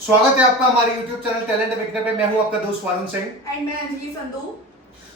स्वागत है आपका हमारे YouTube चैनल टैलेंट बिकने पे। मैं हूं आपका दोस्त वारुण सिंह एंड मैं अंजलि संधू।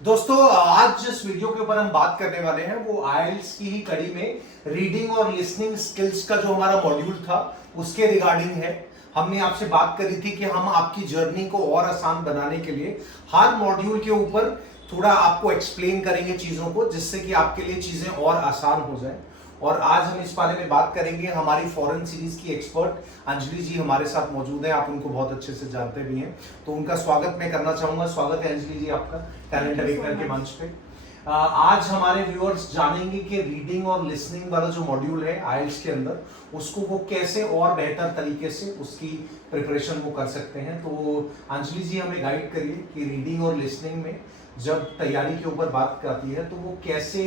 दोस्तों, आज जिस वीडियो के ऊपर हम बात करने वाले हैं वो आईएलटीएस की ही कड़ी में रीडिंग और लिसनिंग स्किल्स का जो हमारा मॉड्यूल था उसके रिगार्डिंग है। हमने आपसे बात करी थी कि हम आपकी जर्नी को और आसान बनाने के लिए हर मॉड्यूल के ऊपर थोड़ा आपको एक्सप्लेन करेंगे चीजों को, जिससे कि आपके लिए चीजें और आसान हो जाए। और आज हम इस बारे में बात करेंगे। हमारी फॉरेन सीरीज की एक्सपर्ट अंजलि जी हमारे साथ मौजूद हैं। आप उनको बहुत अच्छे से जानते भी हैं, तो उनका स्वागत मैं करना चाहूंगा। स्वागत है अंजलि जी आपका टैलेंट अवेकनर के मंच पे। आज हमारे व्यूअर्स जानेंगे कि रीडिंग और लिसनिंग वाला जो मॉड्यूल है आईएलटीएस के अंदर, उसको वो कैसे और बेहतर तरीके से उसकी प्रिपरेशन वो कर सकते हैं। तो अंजलि जी हमें गाइड करिए कि रीडिंग और लिसनिंग में जब तैयारी के ऊपर बात करती है तो वो कैसे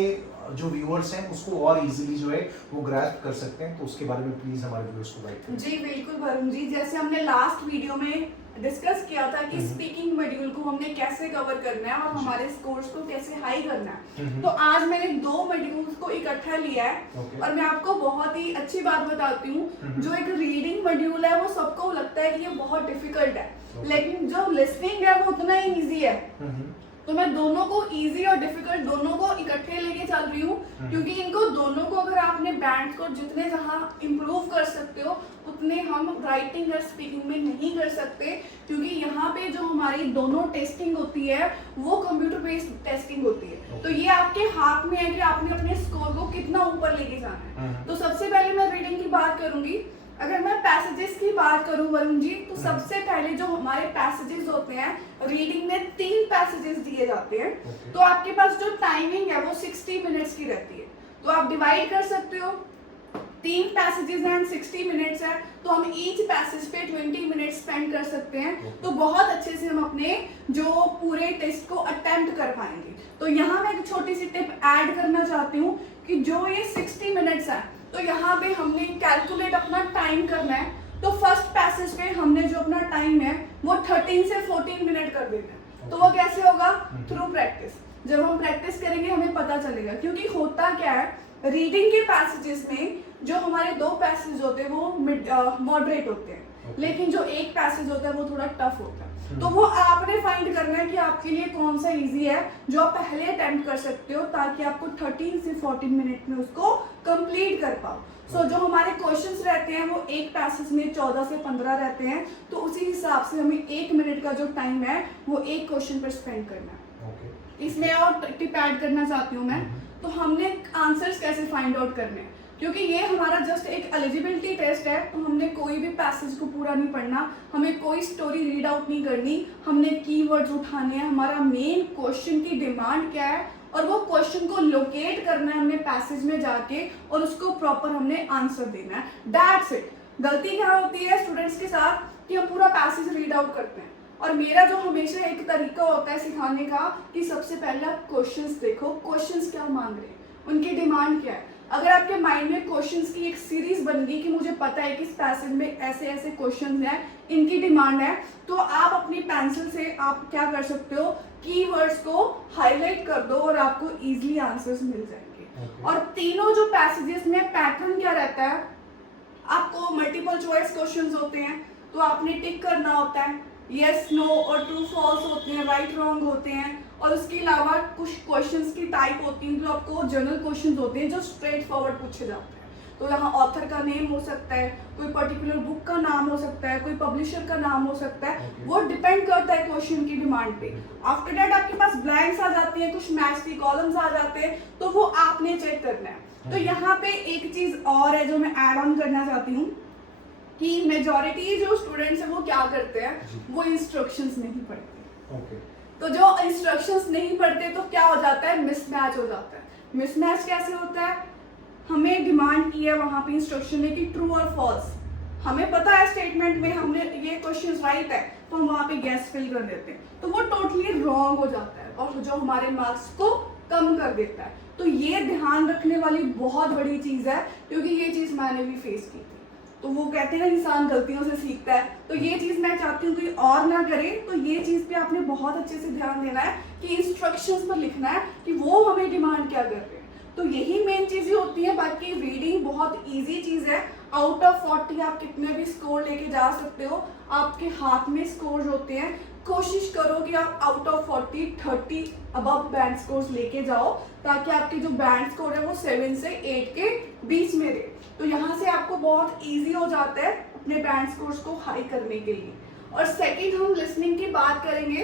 जो व्यूअर्स हैं उसको और इजीली जो है वो ग्रैस्प कर सकते हैं। तो उसके बारे में प्लीज हमारे व्यूअर्स को गाइड करें। जी बिल्कुल वरुण जी, जैसे हमने लास्ट वीडियो में डिस्कस किया था कि स्पीकिंग मॉड्यूल को हमने कैसे कवर करना है और हमारे स्कोर्स को कैसे हाई करना है, तो आज मैंने दो मॉड्यूल्स को इकट्ठा लिया है। और मैं आपको बहुत ही अच्छी बात बताती हूँ। जो एक रीडिंग मॉड्यूल है वो सबको लगता है कि ये बहुत डिफिकल्ट है, लेकिन जो लिसनिंग है वो उतना ही ईजी है। तो मैं दोनों को इजी और डिफिकल्ट दोनों को इकट्ठे लेके चल रही हूँ, क्योंकि इनको दोनों को अगर आपने बैंड को जितने जहाँ इम्प्रूव कर सकते हो उतने हम राइटिंग और स्पीकिंग में नहीं कर सकते, क्योंकि यहाँ पे जो हमारी दोनों टेस्टिंग होती है वो कंप्यूटर बेस्ड टेस्टिंग होती है। तो ये आपके हाथ में है कि आपने अपने स्कोर को कितना ऊपर लेके जाना है। तो सबसे पहले मैं रीडिंग की बात करूंगी। अगर मैं पैसेजेस की बात करूं वरुण जी, तो सबसे पहले जो हमारे पैसेजेस होते हैं, रीडिंग में 3 पैसेजेस दिए जाते हैं। तो आपके पास जो टाइमिंग है वो 60 मिनट्स की रहती है। तो आप डिवाइड कर सकते हो, 3 पैसेजेस एंड 60 मिनट्स है, तो हम ईच पैसेज पे 20 मिनट्स स्पेंड कर सकते हैं। तो बहुत अच्छे से हम अपने जो पूरे टेस्ट को अटेम्प्ट कर पाएंगे। तो यहाँ मैं एक छोटी सी टिप ऐड करना चाहती हूँ कि जो ये 60 मिनट्स है, तो यहाँ पे हमने कैलकुलेट अपना टाइम करना है। तो फर्स्ट पैसेज पे हमने जो अपना टाइम है वो 13 से 14 मिनट कर देना है। तो वो कैसे होगा? Through practice. जब हम प्रैक्टिस करेंगे हमें पता चलेगा, क्योंकि होता क्या है, रीडिंग के पैसेजेस में जो हमारे 2 पैसेज होते हैं वो मॉडरेट होते हैं, लेकिन जो एक पैसेज होता है वो थोड़ा टफ होता है। तो वो आपने फाइंड करना है कि आपके लिए कौन सा इजी है जो आप पहले अटेम्प्ट कर सकते हो, ताकि आपको 13 से 14 मिनट में उसको कंप्लीट कर पाओ। सो जो हमारे क्वेश्चंस रहते हैं वो एक पैसेज में 14 से 15 रहते हैं। तो उसी हिसाब से हमें 1 मिनट का जो टाइम है वो एक क्वेश्चन पर स्पेंड करना है। इसमें और टिप ऐड करना चाहती हूँ मैं। तो हमने आंसर्स कैसे फाइंड आउट करने हैं, क्योंकि ये हमारा जस्ट एक एलिजिबिलिटी टेस्ट है। तो हमने कोई भी पैसेज को पूरा नहीं पढ़ना, हमें कोई स्टोरी रीड आउट नहीं करनी, हमने कीवर्ड्स उठाने हैं, हमारा मेन क्वेश्चन की डिमांड क्या है और वो क्वेश्चन को लोकेट करना है हमने पैसेज में जाके, और उसको प्रॉपर हमने आंसर देना है। That's it. गलती क्या होती है स्टूडेंट्स के साथ कि हम पूरा पैसेज रीड आउट करते हैं, और मेरा जो हमेशा एक तरीका होता है सिखाने का कि सबसे पहले आप क्वेश्चंस देखो, क्वेश्चंस क्या मांग रहे हैं, उनकी डिमांड क्या है। अगर आपके माइंड में क्वेश्चंस की एक सीरीज बन गई कि मुझे पता है कि इस पैसेज में ऐसे ऐसे क्वेश्चंस हैं, इनकी डिमांड है, तो आप अपनी पेंसिल से आप क्या कर सकते हो, कीवर्ड्स को हाईलाइट कर दो और आपको इजीली आंसर्स मिल जाएंगे। और तीनों जो पैसेजेस में पैटर्न क्या रहता है, आपको मल्टीपल चॉइस क्वेश्चंस होते हैं, तो आपने टिक करना होता है, यस नो और ट्रू फॉल्स होते हैं, राइट रॉन्ग होते हैं। और उसके अलावा कुछ क्वेश्चंस की टाइप होती हैं जो आपको जनरल क्वेश्चंस होते हैं जो स्ट्रेट फॉरवर्ड पूछे जाते हैं। तो यहाँ ऑथर का नेम हो सकता है, कोई पर्टिकुलर बुक का नाम हो सकता है, कोई पब्लिशर का नाम हो सकता है, वो डिपेंड करता है क्वेश्चन की डिमांड पे। आफ्टर दैट आपके पास ब्लैंक्स आ जाती है, कुछ मैथ्स की कॉलम्स आ जाते हैं, तो वो आपने चेक करना है। तो यहाँ पे एक चीज और है जो मैं ऐड ऑन करना चाहती हूँ कि मेजॉरिटी जो स्टूडेंट्स हैं वो क्या करते हैं, वो इंस्ट्रक्शंस नहीं पढ़ते। तो जो इंस्ट्रक्शंस नहीं पढ़ते तो क्या हो जाता है, मिसमैच हो जाता है। मिसमैच कैसे होता है, हमें डिमांड की है वहां पे इंस्ट्रक्शन है कि ट्रू और फॉल्स, हमें पता है स्टेटमेंट में हमने ये क्वेश्चन राइट है, तो हम वहां पे गैस फिल कर देते हैं, तो वो टोटली रॉन्ग हो जाता है और जो हमारे मार्क्स को कम कर देता है। तो ये ध्यान रखने वाली बहुत बड़ी चीज है, क्योंकि ये चीज मैंने भी फेस की थी। तो वो कहते हैं ना इंसान गलतियों से सीखता है, तो ये चीज मैं चाहती हूँ कोई और ना करे। तो ये चीज पे आपने बहुत अच्छे से ध्यान देना है कि इंस्ट्रक्शंस पर लिखना है कि वो हमें डिमांड क्या कर रहे हैं। तो यही मेन चीजें होती है। बाकी रीडिंग बहुत इजी चीज है, आउट ऑफ 40 आप कितने भी स्कोर लेके जा सकते हो, आपके हाथ में स्कोर होते हैं। कोशिश करो कि आप out of 40 30 above band scores लेके जाओ, ताकि आपके जो बैंड स्कोर है वो 7 से 8 के बीच में रहे। तो यहाँ से आपको बहुत इजी हो जाता है अपने बैंड स्कोर्स को हाई करने के लिए। और सेकंड हम लिसनिंग की बात करेंगे,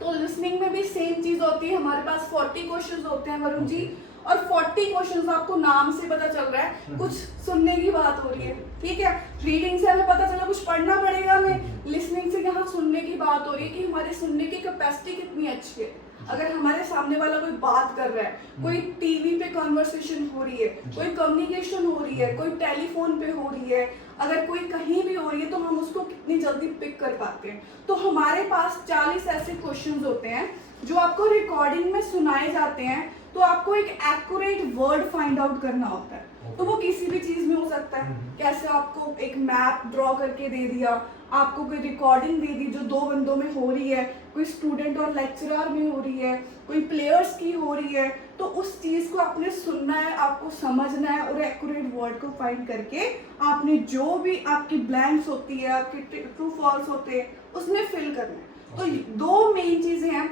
तो लिसनिंग में भी सेम चीज होती है। हमारे पास 40 क्वेश्चंस होते हैं वरुण जी, और 40 क्वेश्चंस आपको नाम से पता चल रहा है कुछ सुनने की बात हो रही है, ठीक है। रीडिंग से हमें पता चला कुछ पढ़ना पड़ेगा हमें, लिसनिंग से यहाँ सुनने की बात हो रही है कि हमारे सुनने की कैपेसिटी कितनी अच्छी है। अगर हमारे सामने वाला कोई बात कर रहा है, कोई टीवी पे कॉन्वर्सेशन हो रही है, कोई कम्युनिकेशन हो रही है, कोई टेलीफोन पे हो रही है, अगर कोई कहीं भी हो रही है, तो हम उसको कितनी जल्दी पिक कर पाते हैं। तो हमारे पास 40 ऐसे क्वेश्चंस होते हैं जो आपको रिकॉर्डिंग में सुनाए जाते हैं। तो आपको एक एक्यूरेट वर्ड फाइंड आउट करना होता है। तो वो किसी भी चीज में हो सकता है। कैसे आपको एक मैप ड्रॉ करके दे दिया, आपको कोई रिकॉर्डिंग दे दी जो 2 बंदों में हो रही है, कोई स्टूडेंट और लेक्चरर में हो रही है, कोई प्लेयर्स की हो रही है, तो उस चीज को आपने सुनना है, आपको समझना है, और एक्यूरेट वर्ड को फाइंड करके आपने जो भी आपकी ब्लैंक्स होती है, आपके ट्रू फॉल्स होते हैं, उसमें फिल करना है। तो 2 मेन चीजें हैं।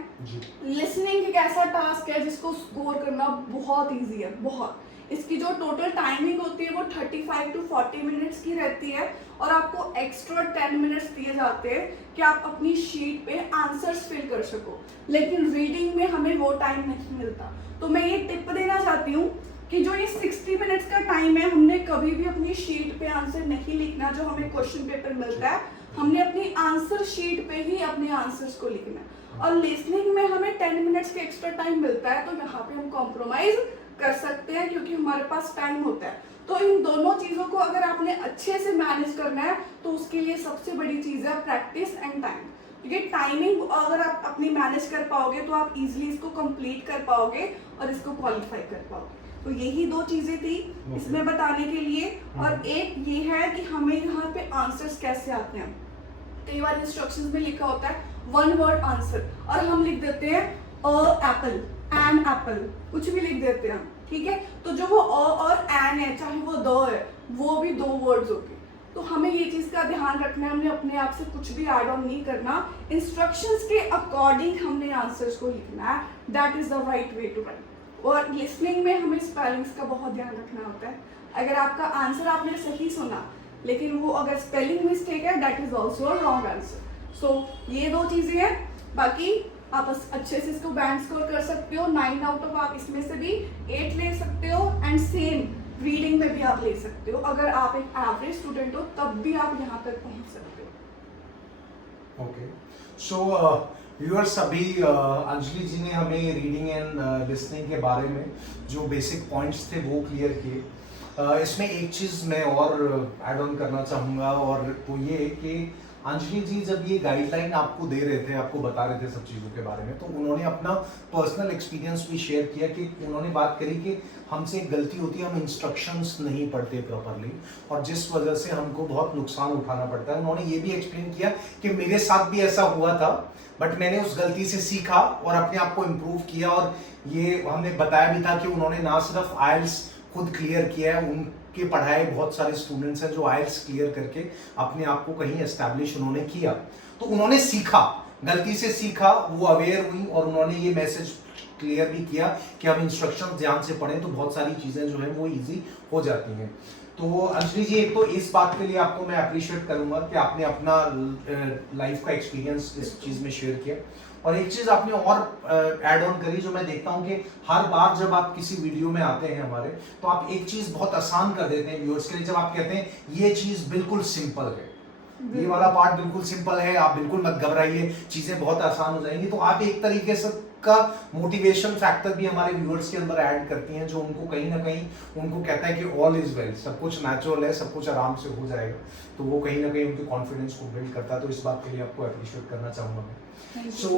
लिसनिंग एक ऐसा टास्क है जिसको स्कोर करना बहुत इजी है, बहुत। इसकी जो टोटल टाइमिंग होती है वो 35 to 40 मिनट्स की रहती है, और आपको एक्स्ट्रा 10 मिनट्स दिए जाते हैं कि आप अपनी शीट पे आंसर्स फिल कर सको। लेकिन रीडिंग में हमें वो टाइम नहीं मिलता। तो मैं ये टिप देना चाहती हूँ कि जो ये 60 मिनट्स का टाइम है, हमने कभी भी अपनी शीट पे आंसर नहीं लिखना जो हमें क्वेश्चन पेपर मिलता है, हमने अपनी आंसर शीट पे ही अपने आंसर्स को लिखना है। और लिसनिंग में हमें 10 मिनट्स का एक्स्ट्रा टाइम मिलता है, तो यहाँ पे हम कॉम्प्रोमाइज कर सकते हैं क्योंकि हमारे पास टाइम होता है। तो इन दोनों चीज़ों को अगर आपने अच्छे से मैनेज करना है, तो उसके लिए सबसे बड़ी चीज़ है प्रैक्टिस एंड टाइम। क्योंकि टाइमिंग अगर आप अपनी मैनेज कर पाओगे तो आप इजीली इसको कंप्लीट कर पाओगे और इसको क्वालिफाई कर पाओगे। तो यही 2 चीज़ें थी इसमें बताने के लिए। और एक ये है कि हमें यहाँ पे आंसर्स कैसे आते हैं। कई बार इंस्ट्रक्शंस में लिखा होता है 1 वर्ड आंसर, और हम लिख देते हैं अ एप्पल, एन एप्पल, कुछ भी लिख देते हैं, ठीक है। तो जो वो अ और एन है, चाहे वो द है, वो भी 2 वर्ड्स होंगे। तो हमें ये चीज़ का ध्यान रखना है, हमने अपने आप से कुछ भी ऐड ऑन नहीं करना, इंस्ट्रक्शंस के अकॉर्डिंग हमने आंसर्स को लिखना है। That is the right way to write. और लिसनिंग में हमें स्पेलिंग्स का बहुत ध्यान रखना होता है। अगर आपका आंसर आपने सही सुना, लेकिन वो अगर स्पेलिंग मिस्टेक है, that is also a wrong answer. So ये 2 चीज़ें हैं। बाकी आप अच्छे से इसको बैंड स्कोर कर सकते हो। 9 आउट ऑफ आप इसमें से भी 8 ले सकते हो, एंड सेम रीडिंग में भी आप ले सकते हो। अगर आप एक एवरेज स्टूडेंट हो तब भी आप यहाँ तक पहुँच सकते हो। ओके, सो व्यूअर्स, अभी अंजलि जी ने हमें रीडिंग एंड लिसनिंग के बारे में जो बेसिक पॉइंट्स थे वो क्लियर किए। इसमें एक चीज़ मैं और ऐड ऑन करना चाहूँगा, और वो ये कि अंजलि जी जब ये गाइडलाइन आपको दे रहे थे, आपको बता रहे थे सब चीज़ों के बारे में, तो उन्होंने अपना पर्सनल एक्सपीरियंस भी शेयर किया कि उन्होंने बात करी कि हमसे एक गलती होती है, हम इंस्ट्रक्शंस नहीं पढ़ते प्रॉपरली, और जिस वजह से हमको बहुत नुकसान उठाना पड़ता है। उन्होंने ये भी एक्सप्लेन किया कि मेरे साथ भी ऐसा हुआ था, बट मैंने उस गलती से सीखा और अपने आप को इम्प्रूव किया। और ये हमने बताया भी था कि उन्होंने ना सिर्फ आइल्स खुद क्लियर किया है, उनके पढ़ाए बहुत सारे स्टूडेंट्स हैं जो आइल्स क्लियर करके अपने आप को कहीं एस्टैब्लिश उन्होंने किया। तो उन्होंने सीखा, गलती से सीखा, वो अवेयर हुई, और उन्होंने ये मैसेज क्लियर भी किया कि हम इंस्ट्रक्शन ध्यान से पढ़ें तो बहुत सारी चीज़ें जो है वो इजी हो जाती हैं। तो अंजलि जी, एक तो इस बात के लिए आपको मैं अप्रिशिएट करूंगा कि आपने अपना लाइफ का एक्सपीरियंस इस चीज़ में शेयर किया। और एक चीज़ आपने और ऐड ऑन करी जो मैं देखता हूँ कि हर बार जब आप किसी वीडियो में आते हैं हमारे, तो आप एक चीज़ बहुत आसान कर देते हैं व्यूअर्स के लिए। जब आप कहते हैं ये चीज़ बिल्कुल सिंपल है, ये वाला पार्ट बिल्कुल सिंपल है, आप बिल्कुल मत घबराइए, चीज़ें बहुत आसान हो जाएंगी, तो आप एक तरीके से का मोटिवेशन फैक्टर भी हमारे व्यूअर्स के अंदर ऐड करती हैं, जो उनको कहीं ना कहीं उनको कहता है कि ऑल इज वेल, सब कुछ नेचुरल है, सब कुछ आराम से हो जाएगा। तो वो कहीं ना कहीं उनके कॉन्फिडेंस को बिल्ड करता है। तो इस बात के लिए आपको अप्रिशिएट करना चाहूँगा मैं। सो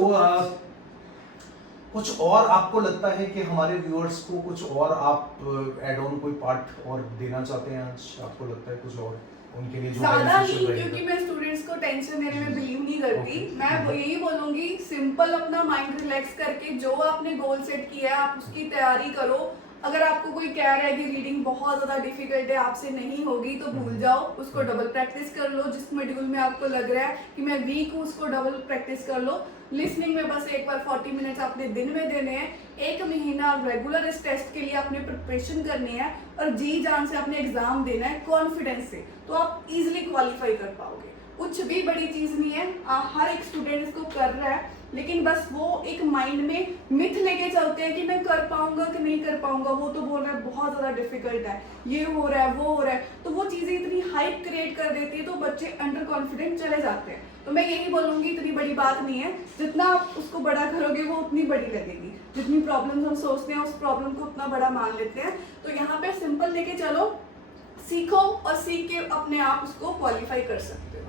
कुछ और आपको लगता है कि हमारे व्यूअर्स को कुछ और आप ऐड ऑन कोई पार्ट और देना चाहते हैं आज? आपको लगता है कुछ और उनके लिए जो ज्यादा नहीं, क्योंकि मैं स्टूडेंट्स को टेंशन देने में बिलीव नहीं करती। मैं यही बोलूंगी, सिंपल अपना माइंड रिलैक्स करके जो आपने गोल सेट किया है आप उसकी तैयारी करो। अगर आपको कोई कह रहा है कि रीडिंग बहुत ज़्यादा डिफिकल्ट है, आपसे नहीं होगी, तो भूल जाओ, उसको डबल प्रैक्टिस कर लो। जिस मॉड्यूल में आपको लग रहा है कि मैं वीक हूँ, उसको डबल प्रैक्टिस कर लो। लिसनिंग में बस एक बार 40 मिनट्स आपने दिन में देने हैं। 1 महीना रेगुलर इस टेस्ट के लिए आपने प्रिपरेशन करनी है और जी जान से आपने एग्जाम देना है कॉन्फिडेंस से, तो आप इजीली क्वालिफाई कर पाओगे। कुछ भी बड़ी चीज़ नहीं है, हर एक स्टूडेंट इसको कर रहा है, लेकिन बस वो एक माइंड में मिथ लेके चलते हैं कि मैं कर पाऊंगा कि नहीं कर पाऊंगा। वो तो बोल रहा है बहुत ज़्यादा डिफिकल्ट है, ये हो रहा है, वो हो रहा है, तो वो चीज़ें इतनी हाइप क्रिएट कर देती है, तो बच्चे अंडर कॉन्फिडेंट चले जाते हैं। तो मैं यही बोलूँगी, इतनी बड़ी बात नहीं है, जितना आप उसको बड़ा करोगे वो उतनी बड़ी लगेगी। जितनी प्रॉब्लम्स हम सोचते हैं उस प्रॉब्लम को उतना बड़ा मान लेते हैं। तो यहाँ पे सिंपल लेके चलो, सीखो और सीख के अपने आप उसको क्वालिफाई कर सकते हो।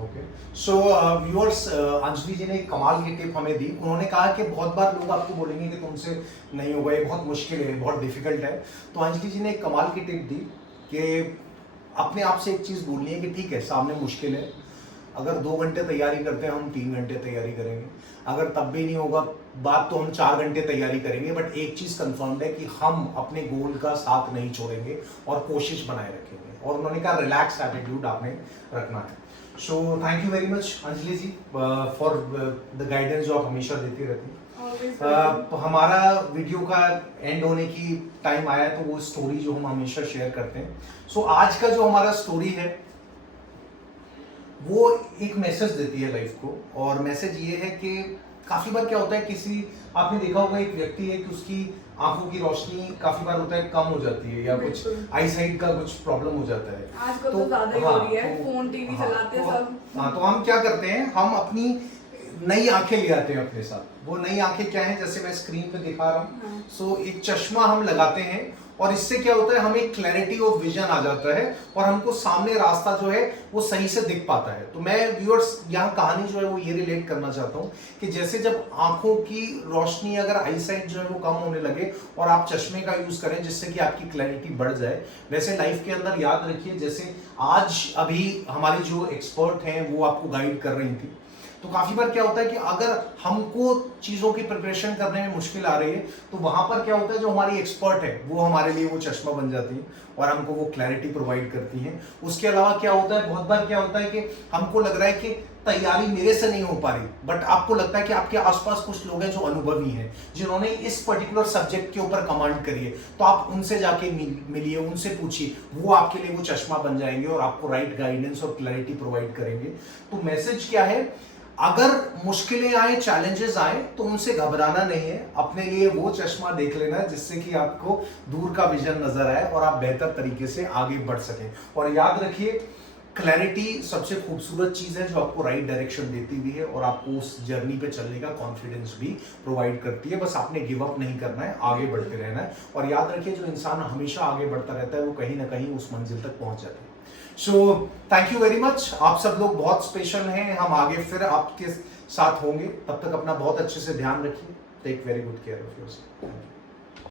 ओके, सो व्यूअर्स, अंजलि जी ने एक कमाल की टिप हमें दी। उन्होंने कहा कि बहुत बार लोग आपको बोलेंगे कि तुमसे नहीं होगा, ये बहुत मुश्किल है, बहुत डिफिकल्ट है। तो अंजलि जी ने एक कमाल की टिप दी कि अपने आप से एक चीज़ बोलनी है कि ठीक है, सामने मुश्किल है, अगर 2 घंटे तैयारी करते हैं हम 3 घंटे तैयारी करेंगे, अगर तब भी नहीं होगा बात तो हम 4 घंटे तैयारी करेंगे, बट एक चीज़ कंफर्म है कि हम अपने गोल का साथ नहीं छोड़ेंगे और कोशिश बनाए रखेंगे। और उन्होंने कहा रिलैक्स एटीट्यूड आपने रखना है। So thank you very much Anjali ji for the guidance जो आप हमेशा देती रहती हैं। हमारा वीडियो का एंड होने की टाइम आया, तो वो स्टोरी जो हम हमेशा शेयर करते हैं। सो आज का जो हमारा स्टोरी है वो एक मैसेज देती है लाइफ को, और मैसेज ये है कि काफी बार क्या होता है, किसी आपने देखा होगा एक व्यक्ति है कि उसकी आंखों की रोशनी काफी बार होता है कम हो जाती है, या कुछ आई साइट का कुछ प्रॉब्लम हो जाता है। आजकल तो ज्यादा ही हो रही है, फोन टीवी चलाते हैं सब। हाँ, तो हम क्या करते हैं, हम अपनी नई आंखें ले आते हैं अपने साथ। वो नई आंखें क्या है, जैसे मैं स्क्रीन पे दिखा रहा हूँ। सो एक चश्मा हम लगाते हैं, और इससे क्या होता है, हमें क्लैरिटी ऑफ विजन आ जाता है और हमको सामने रास्ता जो है वो सही से दिख पाता है। तो मैं व्यूअर्स यहाँ कहानी जो है वो ये रिलेट करना चाहता हूँ कि जैसे जब आंखों की रोशनी, अगर आई साइट जो है वो कम होने लगे और आप चश्मे का यूज करें जिससे कि आपकी क्लैरिटी बढ़ जाए, वैसे लाइफ के अंदर याद रखिए, जैसे आज अभी हमारी जो एक्सपर्ट हैं वो आपको गाइड कर रही थी, तो काफी बार क्या होता है कि अगर हमको चीजों की प्रिपरेशन करने में मुश्किल आ रही है, तो वहां पर क्या होता है, जो हमारी एक्सपर्ट है वो हमारे लिए वो चश्मा बन जाती है और हमको वो क्लैरिटी प्रोवाइड करती है। उसके अलावा क्या होता है, बहुत बार क्या होता है कि हमको लग रहा है कि तैयारी मेरे से नहीं हो पा रही, बट आपको लगता है कि आपके आसपास कुछ लोग हैं जो अनुभवी हैं, जिन्होंने इस पर्टिकुलर सब्जेक्ट के ऊपर कमांड करी है, तो आप उनसे जाके मिलिए, उनसे पूछिए, वो आपके लिए वो चश्मा बन जाएंगे और आपको राइट गाइडेंस और क्लैरिटी प्रोवाइड करेंगे। तो मैसेज क्या है, अगर मुश्किलें आए, चैलेंजेस आए, तो उनसे घबराना नहीं है, अपने लिए वो चश्मा देख लेना है जिससे कि आपको दूर का विजन नजर आए और आप बेहतर तरीके से आगे बढ़ सकें। और याद रखिए, क्लैरिटी सबसे खूबसूरत चीज है जो आपको राइट डायरेक्शन देती भी है और आपको उस जर्नी पे चलने का कॉन्फिडेंस भी प्रोवाइड करती है। बस आपने गिव अप नहीं करना है, आगे बढ़ते रहना है। और याद रखिए, जो इंसान हमेशा आगे बढ़ता रहता है वो कहीं ना कहीं उस मंजिल तक पहुंच जाता है। So thank you very much, आप सब लोग बहुत स्पेशल हैं। हम आगे फिर आपके साथ होंगे, तब तक अपना बहुत अच्छे से ध्यान रखिए। Take very good care of yourself.